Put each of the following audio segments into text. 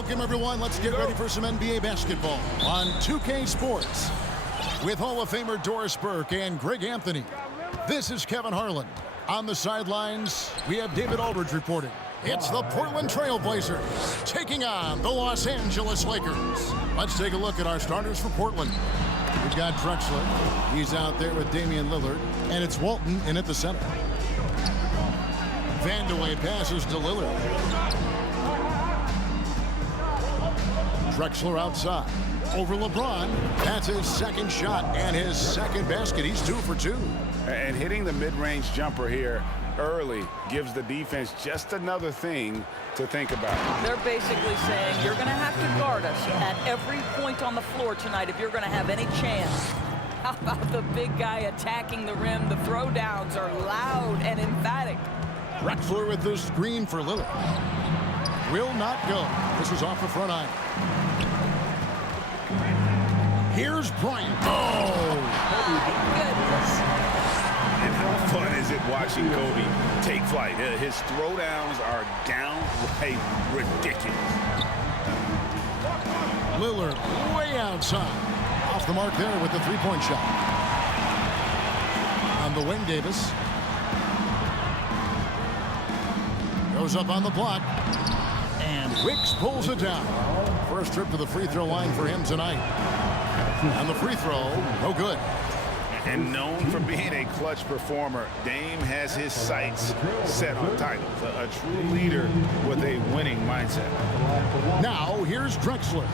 Welcome, everyone. Let's get ready for some NBA basketball on 2K Sports. With Hall of Famer Doris Burke and Greg Anthony, this is Kevin Harlan. On the sidelines, we have David Aldridge reporting. It's the Portland Trailblazers taking on the Los Angeles Lakers. Let's take a look at our starters for Portland. We've got Drexler. He's out there with Damian Lillard. And it's Walton in at the center. Vandeweghe passes to Lillard. Drexler outside. Over LeBron. That's his second shot and his second basket. He's 2 for 2. And hitting the mid-range jumper here early gives the defense just another thing to think about. They're basically saying you're going to have to guard us at every point on the floor tonight if you're going to have any chance. How about the big guy attacking the rim? The throwdowns are loud and emphatic. Drexler with the screen for Lillard. Will not go. This is off the front iron. Here's Bryant. Oh! My goodness. And how fun is it watching Kobe take flight? His throwdowns are downright ridiculous. Lillard way outside. Off the mark there with the three-point shot. On the wing, Davis. Goes up on the block. And Wicks pulls it down. First trip to the free throw line for him tonight. And the free throw, no good. And known for being a clutch performer, Dame has his sights set on titles. A true leader with a winning mindset. Now, here's Drexler.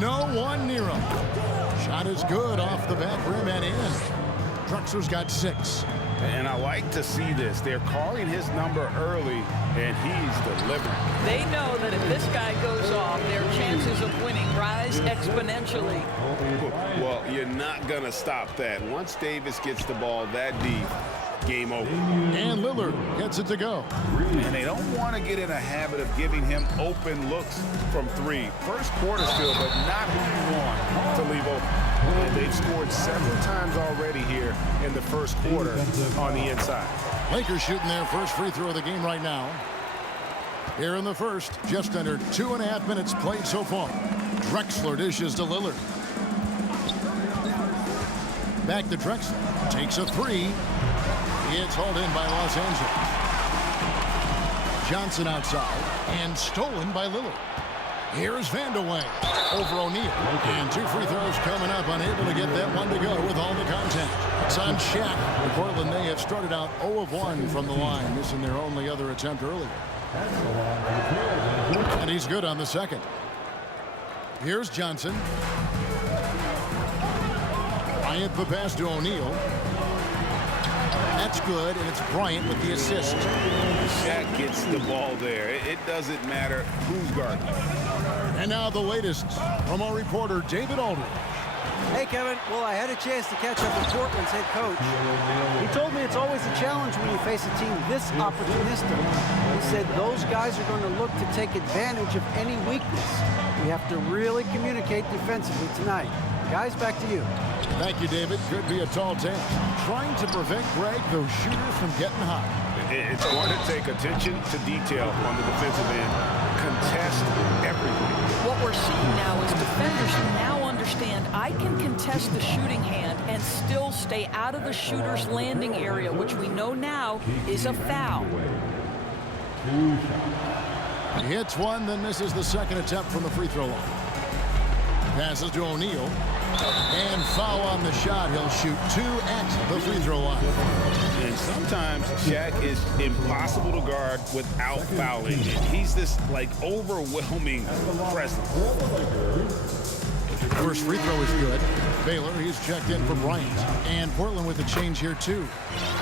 No one near him. Shot is good off the back rim and in. Drexler's got 6. And I like to see this. They're calling his number early, and he's delivering. They know that if this guy goes off, their chances of winning rise exponentially. Well, you're not going to stop that. Once Davis gets the ball that deep, game over. And Lillard gets it to go. And they don't want to get in a habit of giving him open looks from 3. First quarter still, but not who you want to leave open. And they've scored several times already here in the first quarter on the inside. Lakers shooting their first free throw of the game right now. Here in the first, just under 2.5 minutes played so far. Drexler dishes to Lillard. Back to Drexler. Takes a 3. It's hauled in by Los Angeles. Johnson outside and stolen by Lillard. Here's Vandeweghe over O'Neal. And 2 free throws coming up, unable to get that one to go with all the contact. It's on Shaq. Portland, they have started out 0 of 1 from the line, missing their only other attempt earlier. And he's good on the second. Here's Johnson. Bryant the pass to O'Neal. That's good, and it's Bryant with the assist. Shaq gets the ball there. It doesn't matter who's guarding. And now the latest from our reporter, David Aldridge. Hey, Kevin. Well, I had a chance to catch up with Portland's head coach. He told me it's always a challenge when you face a team this opportunistic. He said those guys are going to look to take advantage of any weakness. We have to really communicate defensively tonight. Guys, back to you. Thank you, David. Could be a tall task. Trying to prevent Greg, those shooters, from getting hot. It's going to take attention to detail on the defensive end. Contest everything. What we're seeing now is defenders who now understand I can contest the shooting hand and still stay out of the shooter's landing area, which we know now is a foul. He hits one, then misses the second attempt from the free throw line. Passes to O'Neal. And foul on the shot. He'll shoot 2 at the free throw line. And sometimes Shaq is impossible to guard without fouling. He's this, like, overwhelming presence. First free throw is good. Baylor, he's checked in for Bryant. And Portland with a change here, too.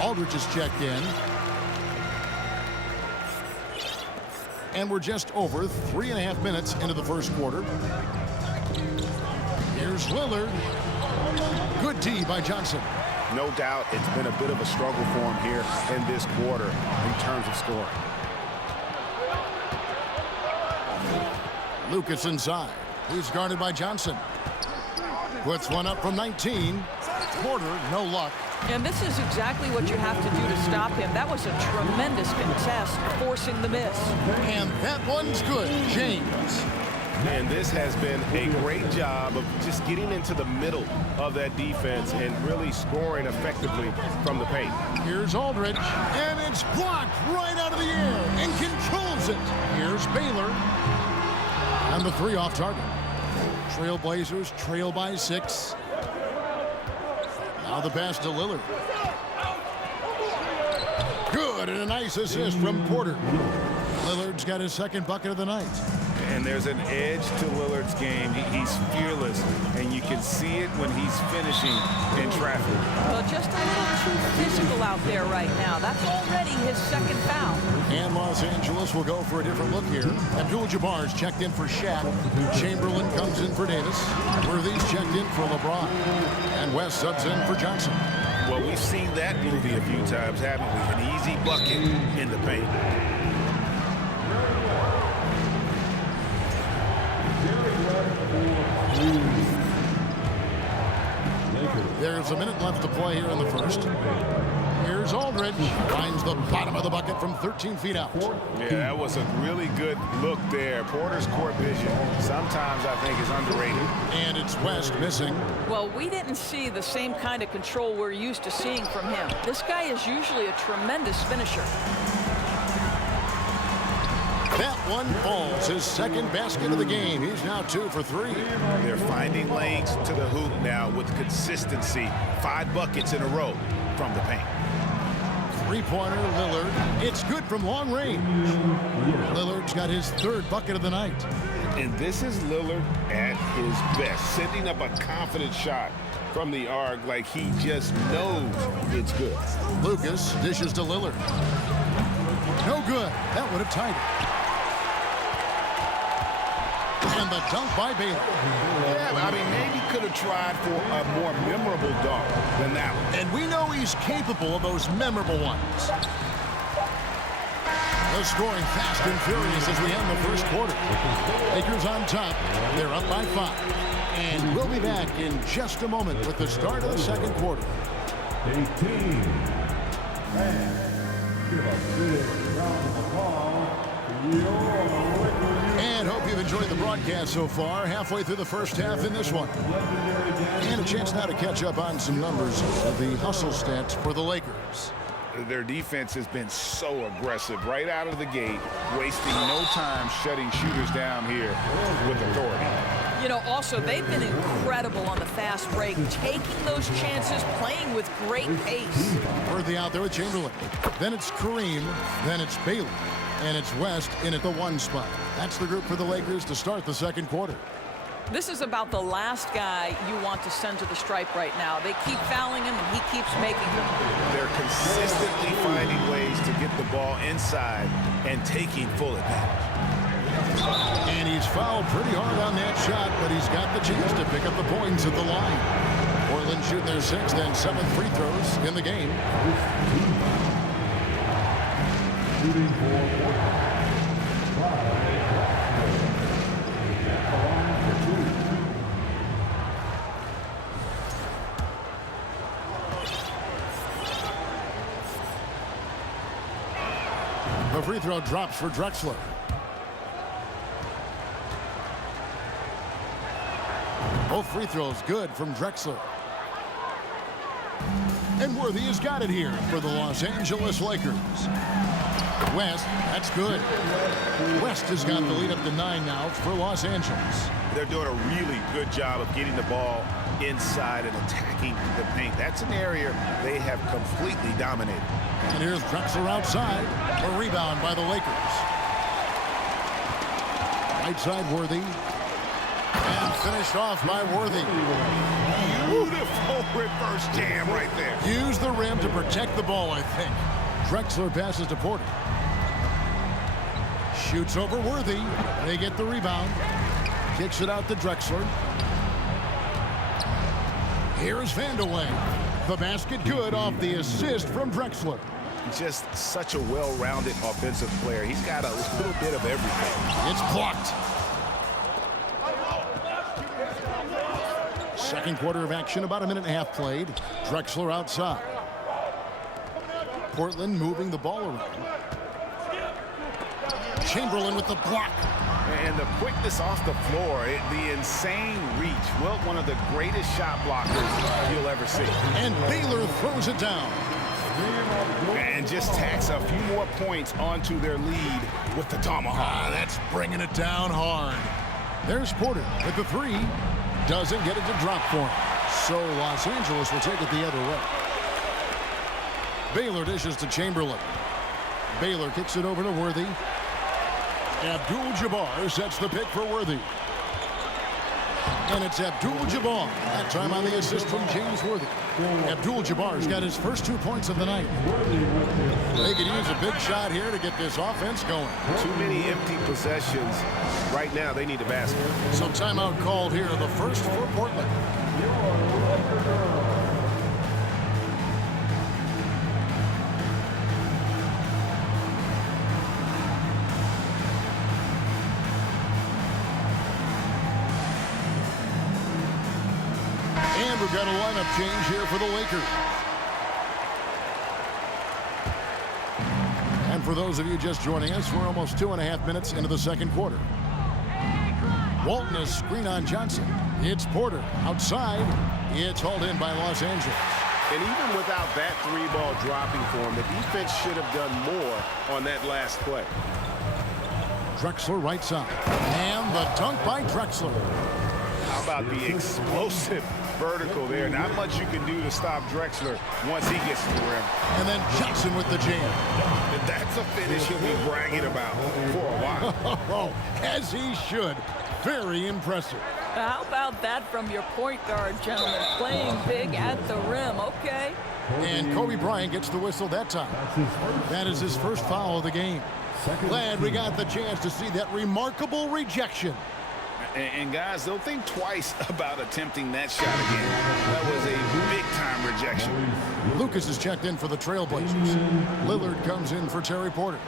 Aldridge is checked in. And we're just over 3.5 minutes into the first quarter. Here's Lillard. Good D by Johnson. No doubt it's been a bit of a struggle for him here in this quarter in terms of scoring. Lucas inside. He's guarded by Johnson. Puts one up from 19. Porter, no luck. And this is exactly what you have to do to stop him. That was a tremendous contest, forcing the miss. And that one's good, James. And this has been a great job of just getting into the middle of that defense and really scoring effectively from the paint. Here's Aldridge, and it's blocked right out of the air and controls it. Here's Baylor, and the three off target. Trailblazers trail by 6. Now the pass to Lillard. Good, and a nice assist from Porter. Lillard's got his second bucket of the night. And there's an edge to Lillard's game. He's fearless, and you can see it when he's finishing in traffic. Well, just a little too physical out there right now. That's already his second foul. And Los Angeles will go for a different look here. Abdul-Jabbar's checked in for Shaq. Chamberlain comes in for Davis. Worthy's checked in for LeBron. And West subs in for Johnson. Well, we've seen that movie a few times, haven't we? An easy bucket in the paint. There's a minute left to play here in the first. Here's Aldridge. Finds the bottom of the bucket from 13 feet out. Yeah, that was a really good look there. Porter's court vision sometimes I think is underrated. And it's West missing. Well, we didn't see the same kind of control we're used to seeing from him. This guy is usually a tremendous finisher. That one falls, his second basket of the game. He's now 2 for 3. They're finding lanes to the hoop now with consistency. 5 buckets in a row from the paint. Three-pointer, Lillard. It's good from long range. Lillard's got his third bucket of the night. And this is Lillard at his best, sending up a confident shot from the arc like he just knows it's good. Lucas dishes to Lillard. No good. That would have tied it. And the dunk by Baylor. Yeah, I mean, maybe could have tried for a more memorable dunk than that one. And we know he's capable of those memorable ones. The scoring fast and furious as we end the first quarter. Lakers on top. They're up by 5. And we'll be back in just a moment with the start of the second quarter. 18. Give a big round of applause. And hope you've enjoyed the broadcast so far. Halfway through the first half in this one. And a chance now to catch up on some numbers of the hustle stats for the Lakers. Their defense has been so aggressive right out of the gate, wasting no time shutting shooters down here with authority. You know, also, they've been incredible on the fast break, taking those chances, playing with great pace. Worthy out there with Chamberlain. Then it's Kareem. Then it's Baylor. And it's West in at the 1 spot. That's the group for the Lakers to start the second quarter. This is about the last guy you want to send to the stripe right now. They keep fouling him, and he keeps making them. They're consistently finding ways to get the ball inside and taking full advantage. And he's fouled pretty hard on that shot, but he's got the chance to pick up the points at the line. Portland shooting their 6th and 7th free throws in the game. Shooting for Portland. The free throw drops for Drexler. Both free throws good from Drexler. And Worthy has got it here for the Los Angeles Lakers. West, that's good. West has got the lead up to 9 now for Los Angeles. They're doing a really good job of getting the ball inside and attacking the paint. That's an area they have completely dominated. And here's Drexler outside. A rebound by the Lakers. Right side, Worthy. And finished off by Worthy. Beautiful reverse jam right there. Use the rim to protect the ball, I think. Drexler passes to Porter. Shoots over Worthy. They get the rebound. Kicks it out to Drexler. Here's Vandeweghe. The basket good off the assist from Drexler. Just such a well-rounded offensive player. He's got a little bit of everything. It's blocked. Second quarter of action, about a minute and a half played. Drexler outside. Portland moving the ball around. Chamberlain with the block. And the quickness off the floor, the insane reach. Well, one of the greatest shot blockers you'll ever see. And Baylor throws it down. And just tacks a few more points onto their lead with the tomahawk. That's bringing it down hard. There's Porter with the three. Doesn't get it to drop for him. So Los Angeles will take it the other way. Baylor dishes to Chamberlain. Baylor kicks it over to Worthy. Abdul-Jabbar sets the pick for Worthy. And it's Abdul-Jabbar. That time on the assist from James Worthy. Abdul-Jabbar's got his first 2 points of the night. They could use a big shot here to get this offense going. Too many empty possessions. Right now, they need a basket. So timeout called here, the first for Portland. And we've got a lineup change here for the Lakers. And for those of you just joining us, we're almost 2.5 minutes into the second quarter. Walton is screen on Johnson. It's Porter outside. It's hauled in by Los Angeles. And even without that three ball dropping for him, the defense should have done more on that last play. Drexler right side. And the dunk by Drexler. How about the explosive vertical there? Not much you can do to stop Drexler once he gets to the rim. And then Johnson with the jam. And that's a finish he'll be bragging about for a while. As he should. Very impressive. How about that from your point guard, gentlemen? Playing big at the rim. Okay. And Kobe Bryant gets the whistle that time. That is his first foul of the game. Glad we got the chance to see that remarkable rejection. And guys, don't think twice about attempting that shot again. That was a big-time rejection. Lucas is checked in for the Trailblazers. Lillard comes in for Terry Porter.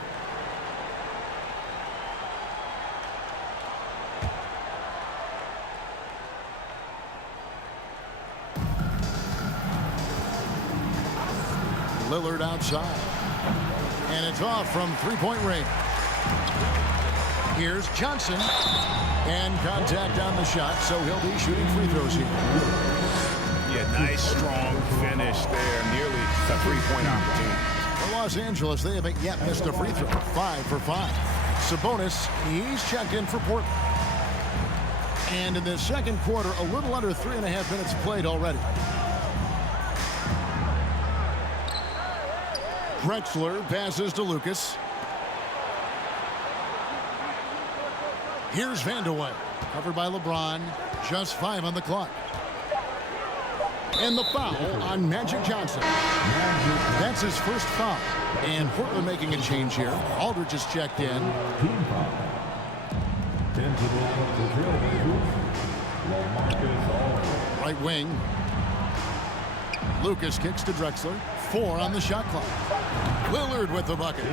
Lillard outside. And it's off from three-point range. Here's Johnson. And contact on the shot, so he'll be shooting free throws here. Yeah, nice, strong finish there. Nearly a three-point opportunity. For Los Angeles, they haven't yet missed a free throw. 5 for 5. Sabonis, he's checked in for Portland. And in the second quarter, a little under 3.5 minutes played already. Drexler passes to Lucas. Here's Vandeweghe, covered by LeBron. Just 5 on the clock. And the foul on Magic Johnson. That's his first foul. And Portland making a change here. Aldridge is checked in. Team foul. 10 to the line of the Trailblazers. LaMarcus Aldridge. Right wing. Lucas kicks to Drexler. 4 on the shot clock. Lillard with the bucket.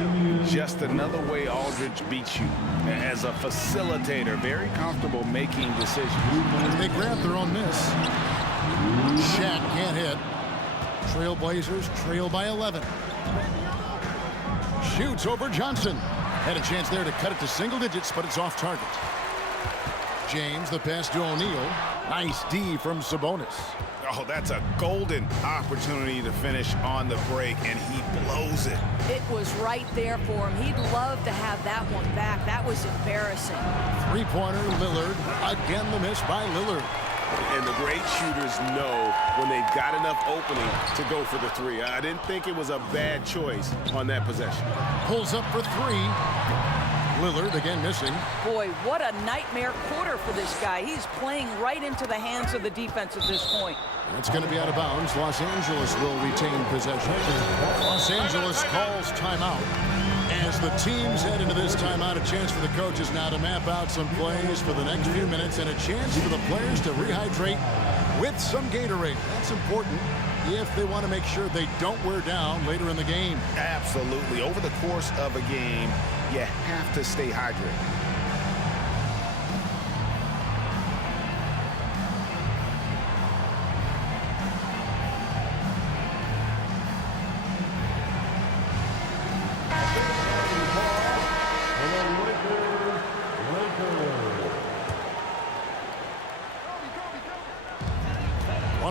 Just another way Aldridge beats you. As a facilitator, very comfortable making decisions. They grab their own miss. Shaq can't hit. Trailblazers trail by 11. Shoots over Johnson. Had a chance there to cut it to single digits, but it's off target. James, the pass to O'Neal. Nice D from Sabonis. Oh, that's a golden opportunity to finish on the break, and he blows it. It was right there for him. He'd love to have that one back. That was embarrassing. Three-pointer, Lillard. Again, the miss by Lillard. And the great shooters know when they've got enough opening to go for the three. I didn't think it was a bad choice on that possession. Pulls up for 3. Lillard again missing. Boy, what a nightmare quarter for this guy. He's playing right into the hands of the defense at this point. That's going to be out of bounds. Los Angeles will retain possession. Los Angeles calls timeout. As the teams head into this timeout, a chance for the coaches now to map out some plays for the next few minutes and a chance for the players to rehydrate with some Gatorade. That's important if they want to make sure they don't wear down later in the game. Absolutely. Over the course of a game, you have to stay hydrated.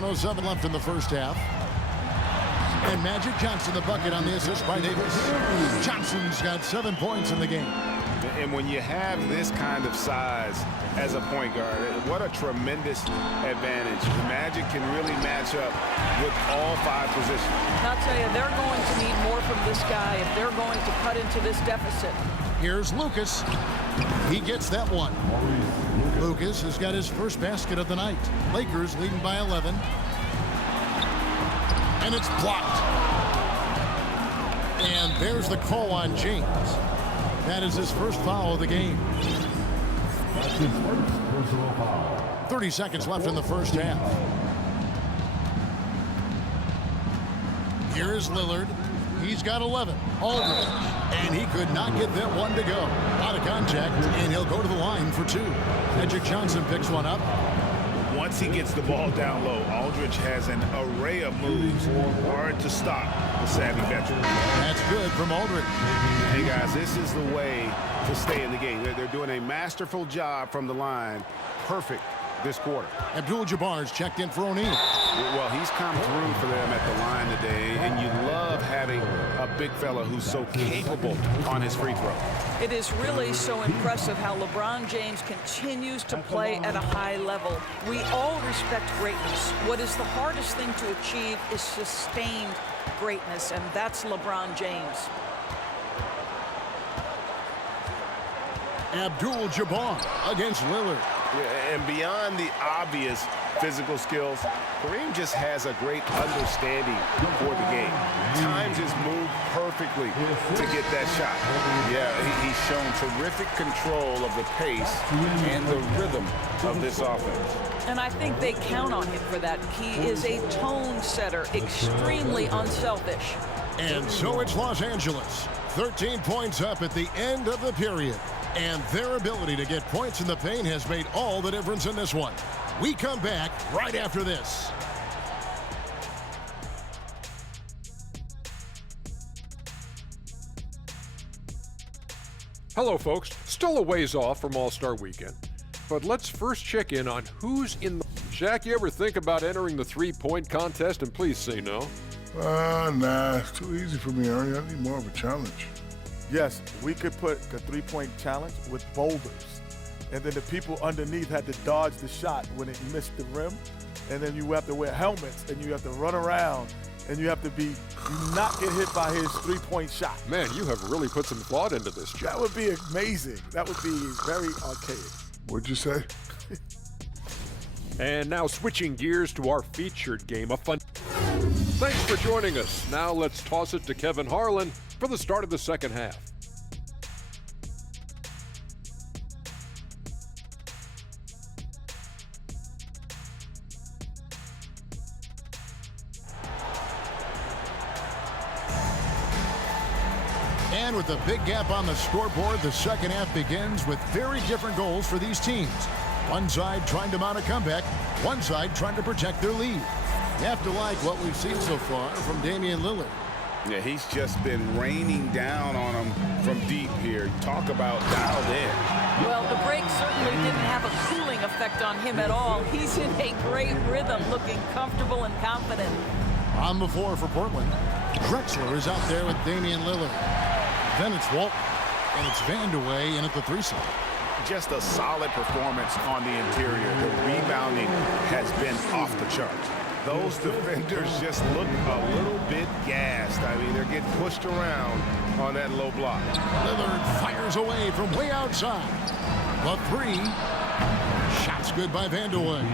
1:07 left in the first half. And Magic Johnson the bucket on the assist by Davis. Johnson's got 7 points in the game. And when you have this kind of size as a point guard, what a tremendous advantage. The Magic can really match up with all 5 positions. I'll tell you, they're going to need more from this guy if they're going to cut into this deficit. Here's Lucas. He gets that one. Lucas has got his first basket of the night. Lakers leading by 11. And it's blocked. And there's the call on James. That is his first foul of the game. That's his first personal foul. 30 seconds left in the first half. Here is Lillard. He's got 11. Aldridge. And he could not get that one to go. Out of contact, and he'll go to the line for 2. Magic Johnson picks one up. Once he gets the ball down low, Aldridge has an array of moves. Hard to stop the savvy veteran. That's good from Aldridge. Hey, guys, this is the way to stay in the game. They're doing a masterful job from the line. Perfect this quarter. Abdul-Jabbar's checked in for O'Neal. Well, he's come through for them at the line today, and you love having a big fella who's so capable on his free throw. It is really so impressive how LeBron James continues to play at a high level. We all respect greatness. What is the hardest thing to achieve is sustained greatness, and that's LeBron James. Abdul-Jabbar against Lillard. Yeah, and beyond the obvious physical skills, Kareem just has a great understanding for the game. Times his move perfectly to get that shot. Yeah, he's shown terrific control of the pace and the rhythm of this offense. And I think they count on him for that. He is a tone setter, extremely unselfish. And so it's Los Angeles. 13 points up at the end of the period. And their ability to get points in the paint has made all the difference in this one. We come back right after this. Hello, folks. Still a ways off from All-Star Weekend, but let's first check in on who's in the... Shaq, you ever think about entering the three-point contest? And please say no. Nah, it's too easy for me, Ernie. I need more of a challenge. Yes, we could put the three-point challenge with boulders. And then the people underneath had to dodge the shot when it missed the rim. And then you have to wear helmets and you have to run around and you have to not get hit by his three-point shot. Man, you have really put some thought into this job. That would be amazing. That would be very archaic. What'd you say? And now switching gears to our featured game of fun. Thanks for joining us. Now let's toss it to Kevin Harlan for the start of the second half. And with a big gap on the scoreboard, the second half begins with very different goals for these teams. One side trying to mount a comeback, one side trying to protect their lead. You have to like what we've seen so far from Damian Lillard. Yeah, he's just been raining down on him from deep here. Talk about dialed in. Well, the break certainly didn't have a cooling effect on him at all. He's in a great rhythm, looking comfortable and confident. On the floor for Portland, Drexler is out there with Damian Lillard. Then it's Walton, and it's Vandeweghe in at the 3 side. Just a solid performance on the interior. The rebounding has been off the charts. Those defenders just look a little bit gassed. I mean, they're getting pushed around on that low block. Lillard fires away from way outside. The 3. Shots good by Vandeweghe.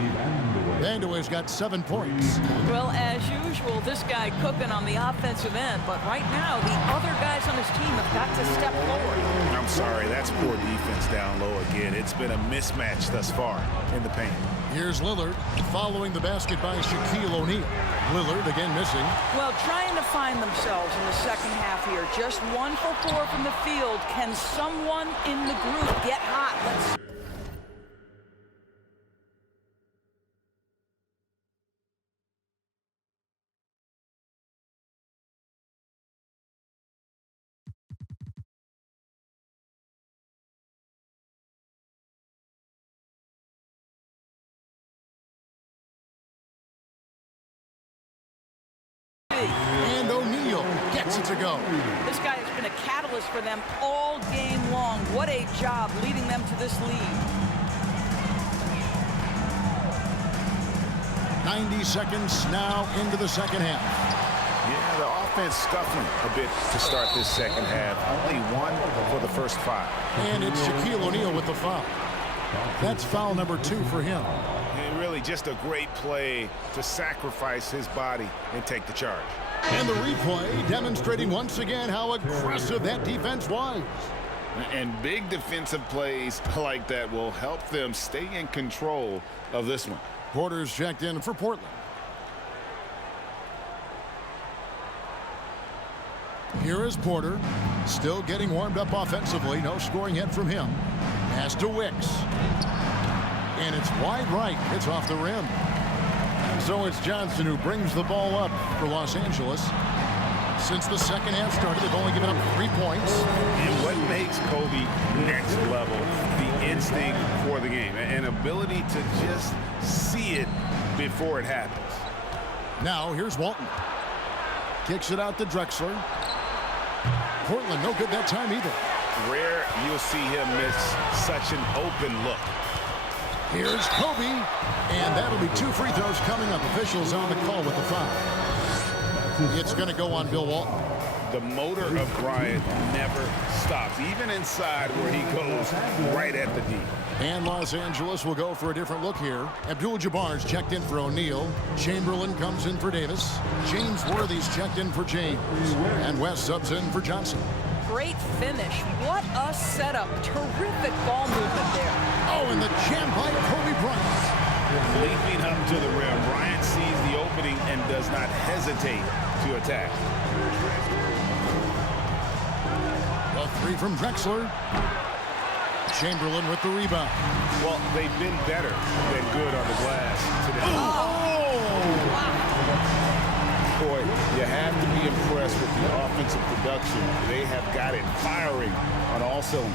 Vandeweghe's got 7 points. Well, as usual, this guy cooking on the offensive end, but right now the other guys on his team have got to step forward. I'm sorry, that's poor defense down low again. It's been a mismatch thus far in the paint. Here's Lillard following the basket by Shaquille O'Neal. Lillard again missing. Well, trying to find themselves in the second half here. Just 1 for 4 from the field. Can someone in the group get hot? Let's to go. This guy has been a catalyst for them all game long. What a job leading them to this lead. 90 seconds now into the second half. Yeah, the offense scuffling a bit to start this second half. Only one for the first 5. And it's Shaquille O'Neal with the foul. That's foul number 2 for him. And really just a great play to sacrifice his body and take the charge. And the replay demonstrating once again how aggressive that defense was. And big defensive plays like that will help them stay in control of this one. Porter's checked in for Portland. Here is Porter, still getting warmed up offensively. No scoring yet from him. Pass to Wicks. And it's wide right. It's off the rim. So it's Johnson who brings the ball up for Los Angeles. Since the second half started, they've only given up 3 points. And what makes Kobe next level, the instinct for the game, an ability to just see it before it happens. Now here's Walton. Kicks it out to Drexler. Portland no good that time either. Rare you'll see him miss such an open look. Here's Kobe, and that'll be 2 free throws coming up. Officials on the call with the foul. It's going to go on Bill Walton. The motor of Bryant never stops, even inside where he goes right at the D. And Los Angeles will go for a different look here. Abdul-Jabbar's checked in for O'Neal. Chamberlain comes in for Davis. James Worthy's checked in for James. And West subs in for Johnson. Great finish. What a setup. Terrific ball movement there. Oh, and the jam by Kobe Bryant. Leaping up to the rim, Bryant sees the opening and does not hesitate to attack. A 3 from Drexler. Chamberlain with the rebound. Well, they've been better than good on the glass today. Boy, you have to be impressed with the offensive production. They have got it firing on all cylinders.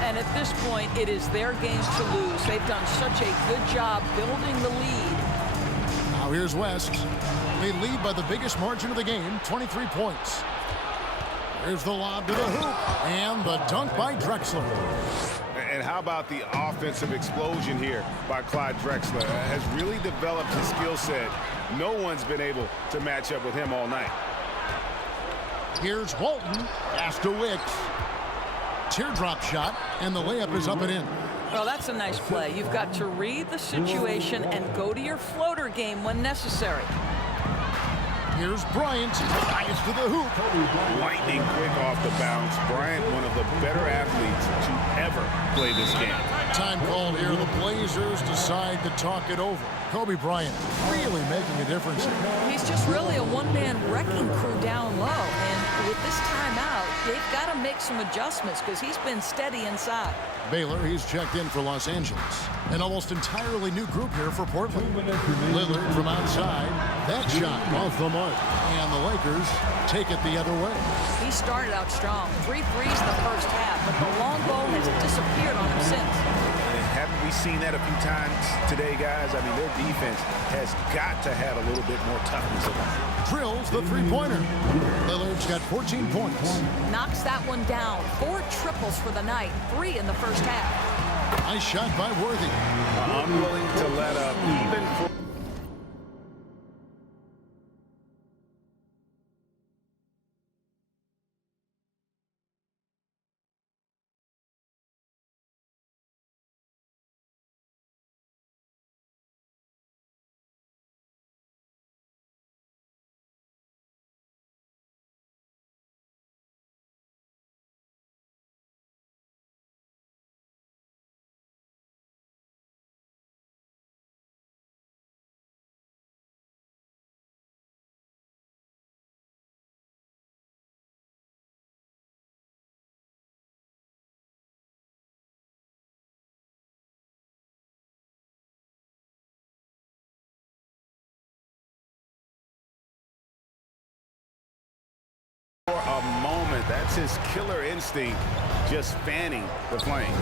And at this point, it is their games to lose. They've done such a good job building the lead. Now here's West. They lead by the biggest margin of the game, 23 points. Here's the lob to the hoop. And the dunk by Drexler. And how about the offensive explosion here by Clyde Drexler? Has really developed his skill set. No one's been able to match up with him all night. Here's Walton. Pass to Wicks. Teardrop shot, and the layup is up and in. Well, that's a nice play. You've got to read the situation and go to your floater game when necessary. Here's Bryant. Drives to the hoop. Lightning quick off the bounce. Bryant, one of the better athletes to ever play this game. Time called here. The Blazers decide to talk it over. Kobe Bryant really making a difference. He's just really a one-man wrecking crew down low. And with this timeout, they've got to make some adjustments because he's been steady inside. Baylor, he's checked in for Los Angeles. An almost entirely new group here for Portland. Lillard from outside. That shot off the mark. And the Lakers take it the other way. He started out strong. 3 threes in the first half, but the long ball has disappeared on him since. Haven't we seen that a few times today, guys? I mean, their defense has got to have a little bit more toughness about it. Drills the three-pointer. Lillard's got 14 points. Knocks that one down. 4 triples for the night. 3 in the first half. Nice shot by Worthy. Unwilling to let up even for... For a moment, that's his killer instinct, just fanning the flame.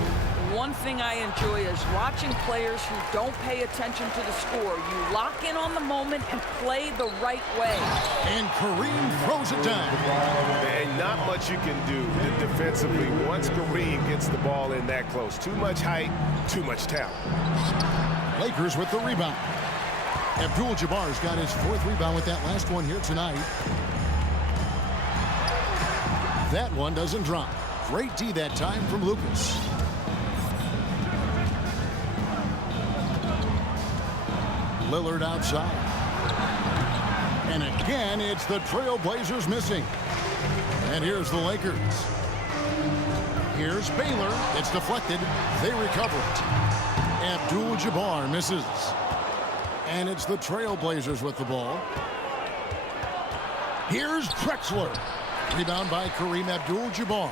one thing I enjoy is watching players who don't pay attention to the score. You lock in on the moment and play the right way. And Kareem throws it down. And not much you can do defensively once Kareem gets the ball in that close. Too much height, too much talent. Lakers with the rebound. Abdul-Jabbar's got his 4th rebound with that last one here tonight. That one doesn't drop. Great D that time from Lucas. Lillard outside. And again, it's the Trailblazers missing. And here's the Lakers. Here's Baylor. It's deflected. They recover it. Abdul-Jabbar misses. And it's the Trailblazers with the ball. Here's Drexler. Rebound by Kareem Abdul-Jabbar.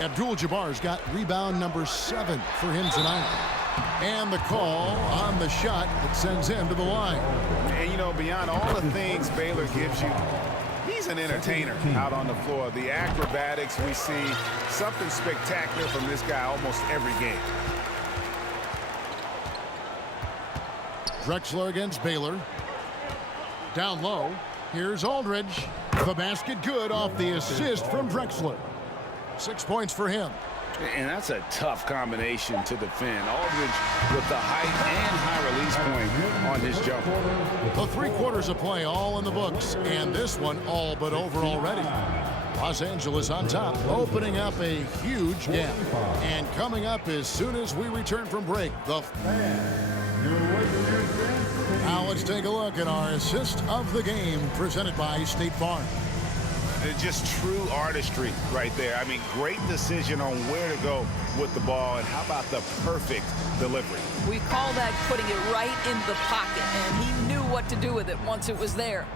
Abdul-Jabbar's got rebound number 7 for him tonight. And the call on the shot that sends him to the line. And, you know, beyond all the things Baylor gives you, he's an entertainer out on the floor. The acrobatics we see, something spectacular from this guy almost every game. Drexler against Baylor. Down low. Here's Aldridge. The basket good off the assist from Drexler. 6 points for him. And that's a tough combination to defend. Aldridge with the height and high release point on his jumper. The 3 quarters of play all in the books, and this one all but over already. Los Angeles on top, opening up a huge gap. And coming up as soon as we return from break, now let's take a look at our assist of the game presented by State Farm. Just true artistry right there. I mean, great decision on where to go with the ball, and how about the perfect delivery? We call that putting it right in the pocket, and he knew what to do with it once it was there.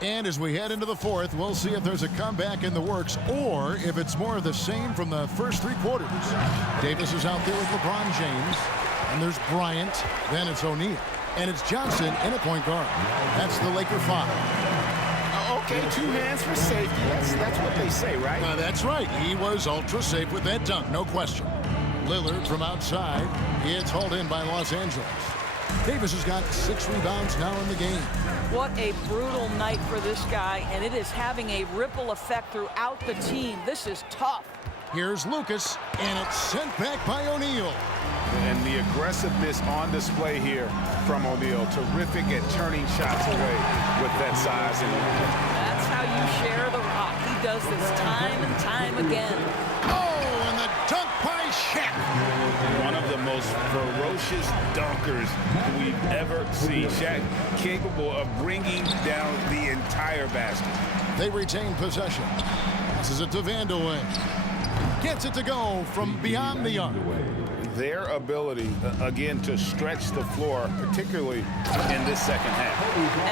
And as we head into the 4th, we'll see if there's a comeback in the works or if it's more of the same from the first 3 quarters. Davis is out there with LeBron James, and there's Bryant, then it's O'Neal, and it's Johnson in a point guard. That's the Laker 5. Okay, 2 hands for safety. That's what they say, right? That's right. He was ultra safe with that dunk, no question. Lillard from outside. It's hauled in by Los Angeles. Davis has got 6 rebounds now in the game. What a brutal night for this guy, and it is having a ripple effect throughout the team. This is tough. Here's Lucas, and it's sent back by O'Neal. And the aggressiveness on display here from O'Neal. Terrific at turning shots away with that size. That's how you share the rock. He does this time and time again. Oh, and the dunk by Shaq. One of the most ferocious dunkers we've ever seen. Shaq capable of bringing down the entire basket. They retain possession. Passes it to Vandeweghe. Gets it to go from beyond the arc. Their ability, again, to stretch the floor, particularly in this second half.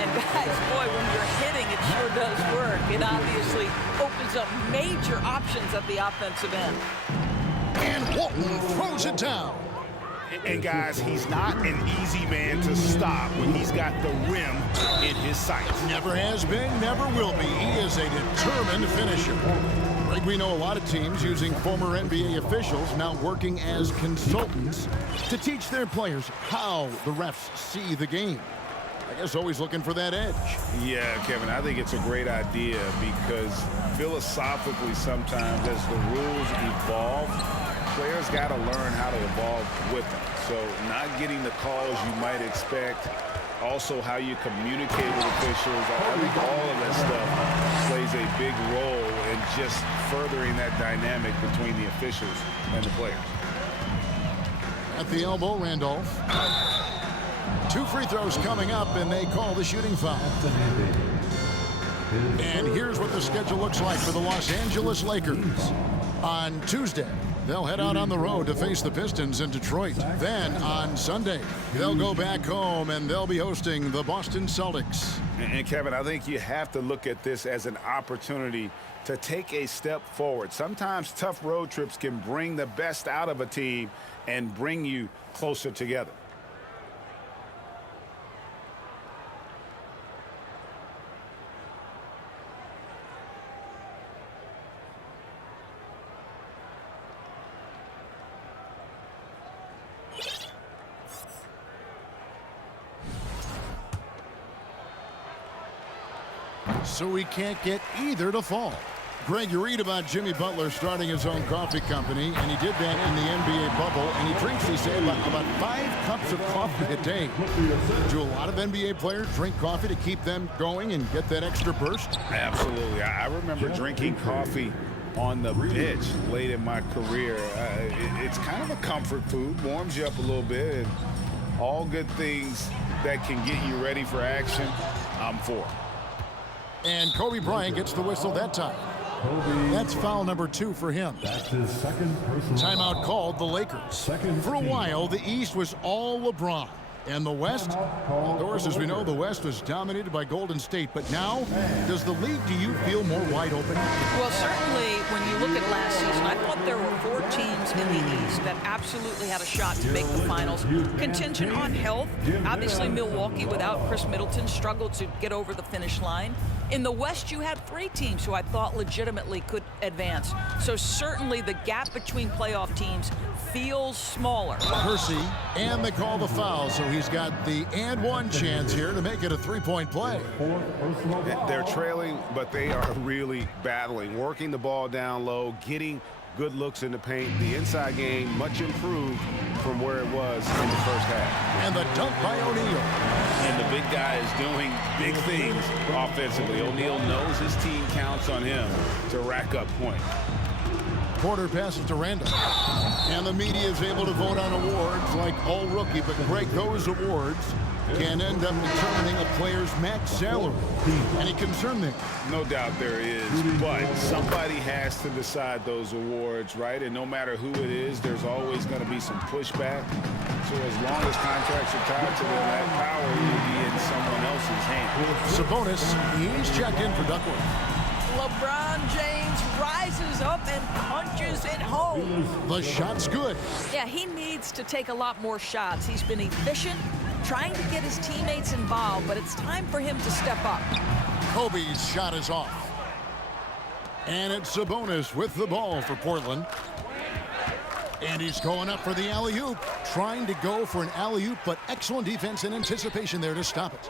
And guys, boy, when you're hitting, it sure does work. It obviously opens up major options at the offensive end. And Walton throws it down. And guys, he's not an easy man to stop when he's got the rim in his sights. Never has been, never will be. He is a determined finisher. Like we know a lot of teams using former NBA officials now working as consultants to teach their players how the refs see the game. I guess always looking for that edge. Yeah, Kevin, I think it's a great idea because philosophically sometimes as the rules evolve, players got to learn how to evolve with them. So not getting the calls you might expect, also how you communicate with officials. I think all of that stuff plays a big role in just furthering that dynamic between the officials and the players. At the elbow, Randolph. 2 free throws coming up, and they call the shooting foul. And here's what the schedule looks like for the Los Angeles Lakers. On Tuesday, they'll head out on the road to face the Pistons in Detroit. Then on Sunday, they'll go back home and they'll be hosting the Boston Celtics. And Kevin, I think you have to look at this as an opportunity to take a step forward. Sometimes tough road trips can bring the best out of a team and bring you closer together. so he can't get either to fall. Greg, you read about Jimmy Butler starting his own coffee company, and he did that in the NBA bubble, and he drinks, they say, about 5 cups of coffee a day. Do a lot of NBA players drink coffee to keep them going and get that extra burst? Absolutely. I remember drinking coffee on the bench late in my career. It's kind of a comfort food, warms you up a little bit, and all good things that can get you ready for action, I'm for. And Kobe Bryant gets the whistle that time. That's foul number 2 for him. That's his second personal Timeout called the Lakers. For a while, the East was all LeBron. And the West, of course, as we know, the West was dominated by Golden State. But now, does the league, do you feel more wide open? Well, certainly, when you look at last season, I thought there were 4 teams in the East that absolutely had a shot to make the finals. Contingent on health. Obviously, Milwaukee, without Chris Middleton, struggled to get over the finish line. In the West, you had 3 teams who I thought legitimately could advance. So certainly the gap between playoff teams feels smaller. Percy, and they call the foul, so he's got the and one chance here to make it a 3-point play. They're trailing, but they are really battling, working the ball down low, getting good looks in the paint. The inside game much improved from where it was in the first half. And the dunk by O'Neal. And the big guy is doing big things offensively. O'Neal knows his team counts on him to rack up points. Porter passes to Randall. And the media is able to vote on awards like all rookie, but Greg, those awards can end up determining a player's max salary. Any concern there? No doubt there is, but somebody has to decide those awards, right? And no matter who it is, there's always going to be some pushback. So as long as contracts are tied to them, that power will be in someone else's hands. Sabonis, he's checked in for Duckworth. LeBron James rises up and punches it home. The shot's good. Yeah, he needs to take a lot more shots. He's been efficient, trying to get his teammates involved, but it's time for him to step up. Kobe's shot is off. And it's Sabonis with the ball for Portland. And he's going up for the alley-oop, trying to go for an alley-oop, but excellent defense and anticipation there to stop it.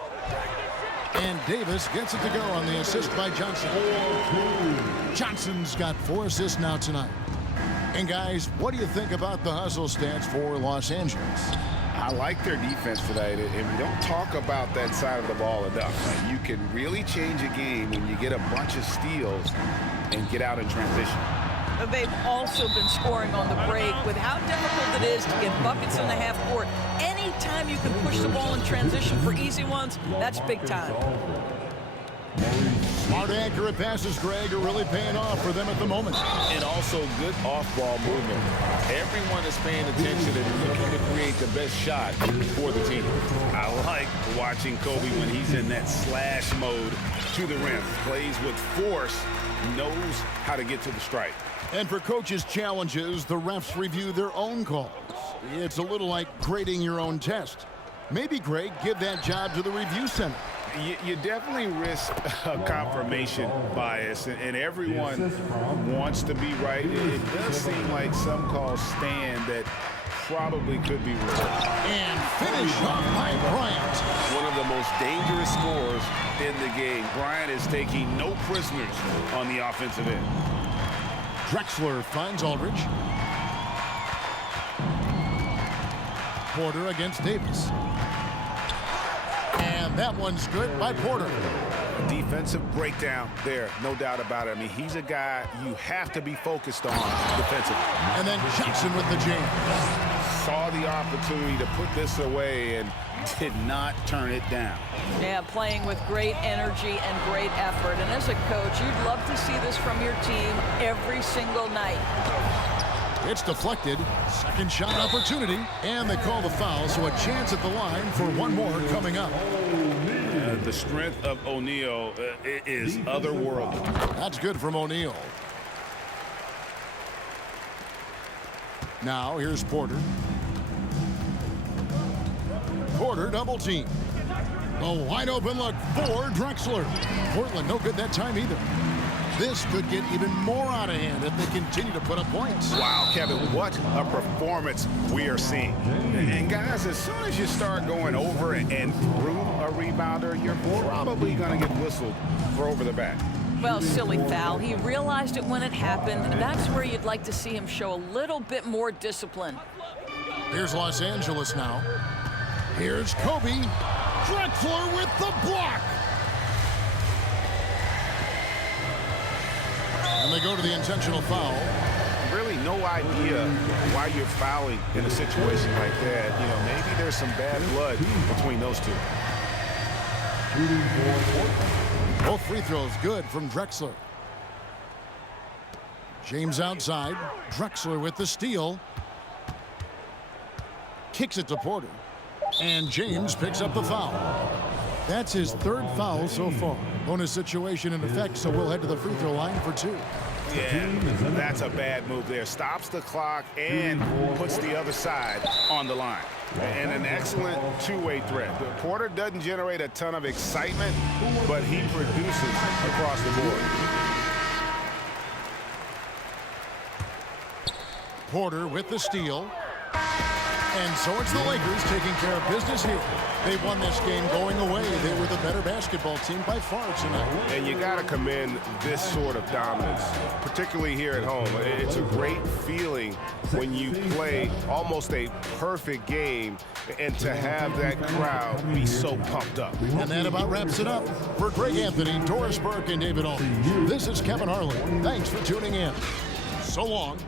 And Davis gets it to go on the assist by Johnson. Johnson's got 4 assists now tonight. And guys, what do you think about the hustle stats for Los Angeles? I like their defense tonight, and we don't talk about that side of the ball enough. You can really change a game when you get a bunch of steals and get out in transition. They've also been scoring on the break. With how difficult it is to get buckets in the half court, anytime you can push the ball in transition for easy ones, that's big time. Smart, accurate passes, Greg, are really paying off for them at the moment. And also good off-ball movement. Everyone is paying attention and looking to create the best shot for the team. I like watching Kobe when he's in that slash mode to the rim. Plays with force, knows how to get to the strike. And for coaches' challenges, the refs review their own calls. It's a little like grading your own test. Maybe, Greg, give that job to the review center. You definitely risk a confirmation bias, and everyone wants to be right. It does seem like some calls stand that probably could be wrong. And finish off by Bryant. One of the most dangerous scorers in the game. Bryant is taking no prisoners on the offensive end. Drexler finds Aldridge. Porter against Davis. And that one's good by Porter. A defensive breakdown there, no doubt about it. I mean, he's a guy you have to be focused on defensively. And then Johnson with the jam. Saw the opportunity to put this away and did not turn it down. Yeah, playing with great energy and great effort. And as a coach, you'd love to see this from your team every single night. It's deflected. Second shot opportunity. And they call the foul, so a chance at the line for one more coming up. The strength of O'Neal is otherworldly. That's good from O'Neal. Now here's Porter. Porter double team. A wide open look for Drexler. Portland no good that time either. This could get even more out of hand if they continue to put up points. Wow, Kevin, what a performance we are seeing. And guys, as soon as you start going over and through a rebounder, you're probably going to get whistled for over the back. Well, silly foul. He realized it when it happened. That's where you'd like to see him show a little bit more discipline. Here's Los Angeles now. Here's Kobe. Drexler with the block. And they go to the intentional foul. Really no idea why you're fouling in a situation like that. You know, maybe there's some bad blood between those two. Both free throws good from Drexler. James outside. Drexler with the steal. Kicks it to Porter. And James picks up the foul. That's his third foul so far. Bonus situation in effect, so we'll head to the free throw line for 2. Yeah, that's a bad move there. Stops the clock and puts the other side on the line. And an excellent two-way threat. Porter doesn't generate a ton of excitement, but he produces across the board. Porter with the steal. And so it's the Lakers taking care of business here. They won this game going away. They were the better basketball team by far tonight. And you got to commend this sort of dominance, particularly here at home. It's a great feeling when you play almost a perfect game and to have that crowd be so pumped up. And that about wraps it up. For Greg Anthony, Doris Burke, and David Aldridge, this is Kevin Harlan. Thanks for tuning in. So long.